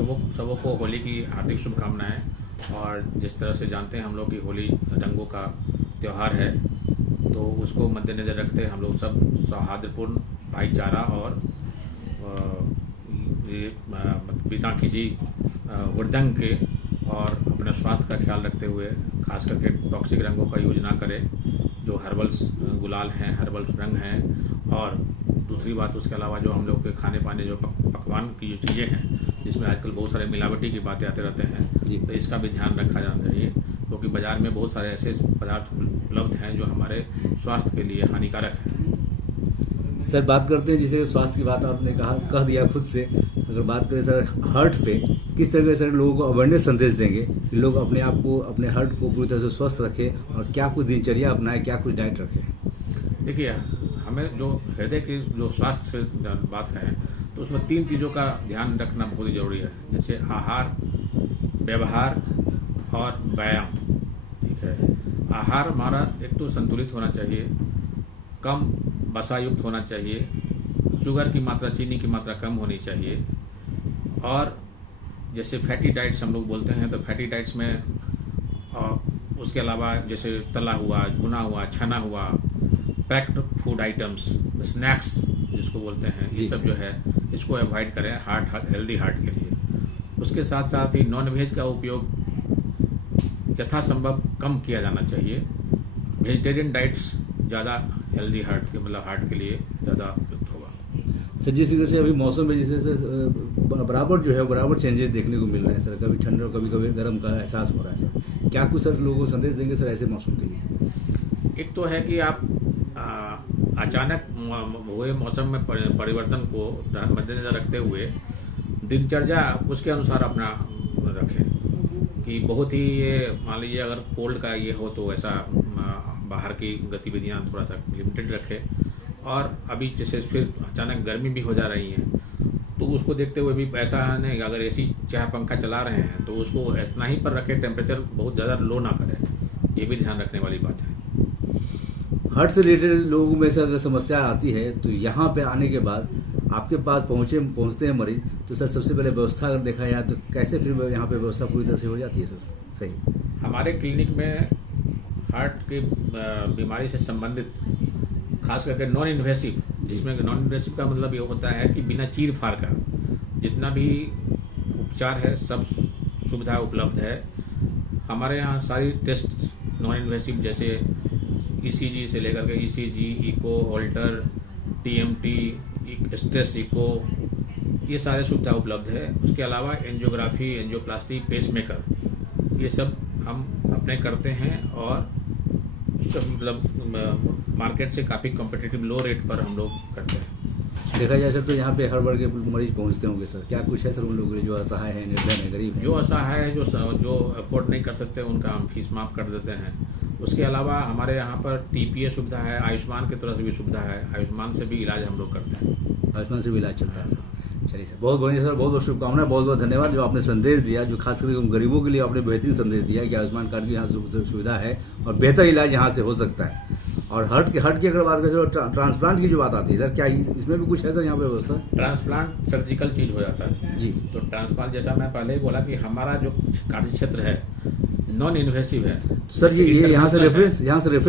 सबको होली की हार्दिक शुभकामनाएं। और जिस तरह से जानते हैं हम लोग कि होली रंगों का त्यौहार है, तो उसको मद्देनजर रखते हम लोग सब सौहार्दपूर्ण, भाईचारा और बिना किसी हुड़दंग के और अपने स्वास्थ्य का ख्याल रखते हुए खास करके टॉक्सिक रंगों का यूज ना करें, जो हर्बल्स गुलाल हैं, हर्बल्स रंग हैं। और दूसरी बात, उसके अलावा जो हम लोग के खाने पाने जो पकवान की जो चीज़ें हैं, जिसमें आजकल बहुत सारे मिलावटी की बातें आते रहते हैं, तो इसका भी ध्यान रखा जाना चाहिए, क्योंकि बाजार में बहुत सारे ऐसे पदार्थ उपलब्ध हैं जो हमारे स्वास्थ्य के लिए हानिकारक हैं। सर, बात करते हैं, जैसे स्वास्थ्य की बात आपने कह दिया खुद से। अगर बात करें सर हार्ट पे, किस तरह से लोगों को अवेयरनेस संदेश देंगे कि लोग अपने आप को, अपने हार्ट को पूरी तरह से स्वस्थ रखें और क्या कुछ दिनचर्या अपनाएं, क्या कुछ डाइट रखें? देखिए, हमें जो हृदय की जो स्वास्थ्य से बात है, तो उसमें 3 चीज़ों का ध्यान रखना बहुत ही जरूरी है, जैसे आहार, व्यवहार और व्यायाम। ठीक है, आहार हमारा एक तो संतुलित होना चाहिए, कम वसा युक्त होना चाहिए, शुगर की मात्रा, चीनी की मात्रा कम होनी चाहिए। और जैसे फैटी डाइट्स हम लोग बोलते हैं, तो फैटी डाइट्स में उसके अलावा जैसे तला हुआ, भुना हुआ, छना हुआ, पैक्ड फूड आइटम्स, स्नैक्स जिसको बोलते हैं, ये सब जो है इसको अवॉइड करें हेल्दी हार्ट के लिए। उसके साथ साथ ही नॉन वेज का उपयोग यथासंभव कम किया जाना चाहिए। वेजिटेरियन डाइट्स ज़्यादा हेल्दी हार्ट के, मतलब हार्ट के लिए ज़्यादा उपयुक्त होगा। सर, जिस तरीके से अभी मौसम में जैसे बराबर जो है बराबर चेंजेस देखने को मिल रहे हैं सर, कभी ठंड और कभी कभी गर्म का एहसास हो रहा है सर, क्या कुछ सर लोगों को संदेश देंगे सर ऐसे मौसम के लिए? एक तो है कि आप अचानक हुए मौसम में परिवर्तन को मद्देनजर रखते हुए दिनचर्या उसके अनुसार अपना रखें, कि बहुत ही ये मान लीजिए अगर कोल्ड का ये हो तो ऐसा बाहर की गतिविधियां थोड़ा सा लिमिटेड रखें। और अभी जैसे फिर अचानक गर्मी भी हो जा रही है, तो उसको देखते हुए भी ऐसा है नहीं, अगर एसी चाहे पंखा चला रहे हैं तो उसको इतना ही पर रखें, टेम्परेचर बहुत ज़्यादा लो ना करें। ये भी ध्यान रखने वाली बात है। हार्ट से रिलेटेड लोगों में से अगर समस्या आती है, तो यहाँ पे आने के बाद आपके पास पहुँचते हैं मरीज, तो सर सबसे पहले व्यवस्था अगर देखा जाए तो कैसे फिर यहाँ पे व्यवस्था पूरी तरह से हो जाती है सर? सही, हमारे क्लिनिक में हार्ट की बीमारी से संबंधित खास करके नॉन इन्वेसिव, जिसमें नॉन इन्वेसिव का मतलब ये होता है कि बिना चीर फाड़ का जितना भी उपचार है सब सुविधा उपलब्ध है। हमारे यहाँ सारी टेस्ट नॉन इन्वेसिव, जैसे ईसीजी से लेकर के ECG, echo, Holter, TMT, stress echo, ये सारे सुविधा उपलब्ध है। उसके अलावा एंजियोग्राफी, एंजियोप्लास्टी, पेसमेकर, ये सब हम अपने करते हैं और मतलब मार्केट से काफ़ी कॉम्पिटिटिव लो रेट पर हम लोग करते हैं। देखा जाए सर, तो यहाँ पे हर वर्ग के मरीज पहुँचते होंगे सर, क्या कुछ है सर उन लोगों के जो असहाय है, निर्धन है, गरीब है? जो असहाय है, जो अफोर्ड नहीं कर सकते, उनका हम फीस माफ कर देते हैं। उसके अलावा हमारे यहाँ पर टीपीए सुविधा है, आयुष्मान की तरफ से भी सुविधा है, आयुष्मान से भी इलाज हम लोग करते हैं। आयुष्मान से भी इलाज चलता है सर। चलिए सर, बहुत बढ़िया सर, बहुत बहुत शुभकामनाएं, बहुत बहुत धन्यवाद जो आपने संदेश दिया, जो खास करके गरीबों के लिए आपने बेहतरीन संदेश दिया कि आयुष्मान कार्ड की यहाँ सुविधा है और बेहतर इलाज यहाँ से हो सकता है। और हार्ट की अगर बात करें सर, ट्रांसप्लांट की जो बात आती है सर, क्या इसमें भी कुछ है सर यहाँ पे व्यवस्था? ट्रांसप्लांट सर्जिकल चीज हो जाता है जी। तो ट्रांसप्लांट, जैसा मैं पहले ही बोला कि हमारा जो कार्य क्षेत्र है नॉन इन्वेसिव है सर जी। ये यहाँ से रेफरेंस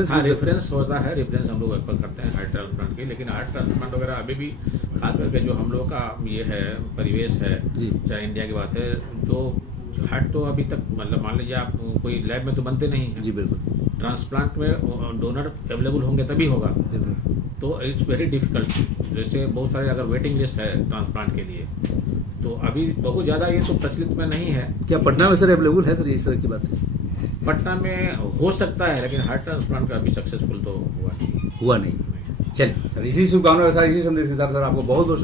हाँ, रेफरेंस होता है, रेफरेंस हम लोग रेफर करते हैं हार्ट ट्रांसप्लांट की। लेकिन हार्ट ट्रांसप्लांट वगैरह अभी भी खास करके जो हम लोग का ये है परिवेश है, चाहे इंडिया की बात है, जो हार्ट तो अभी तक मतलब मान लीजिए आप कोई लैब में तो बनते नहीं है। जी बिल्कुल। ट्रांसप्लांट में डोनर अवेलेबल होंगे तभी होगा, तो इट्स वेरी डिफिकल्ट। जैसे बहुत सारे अगर वेटिंग लिस्ट है ट्रांसप्लांट के लिए, तो अभी बहुत ज्यादा ये तो प्रचलित में नहीं है। क्या पटना में सर अवेलेबल है सर इस तरह की बात है? पटना में हो सकता है, लेकिन हार्ट ट्रांसप्लांट का अभी सक्सेसफुल तो हुआ नहीं। चलिए सर, इसी शुभकामना के साथ, इसी संदेश के साथ सर आपको बहुत बहुत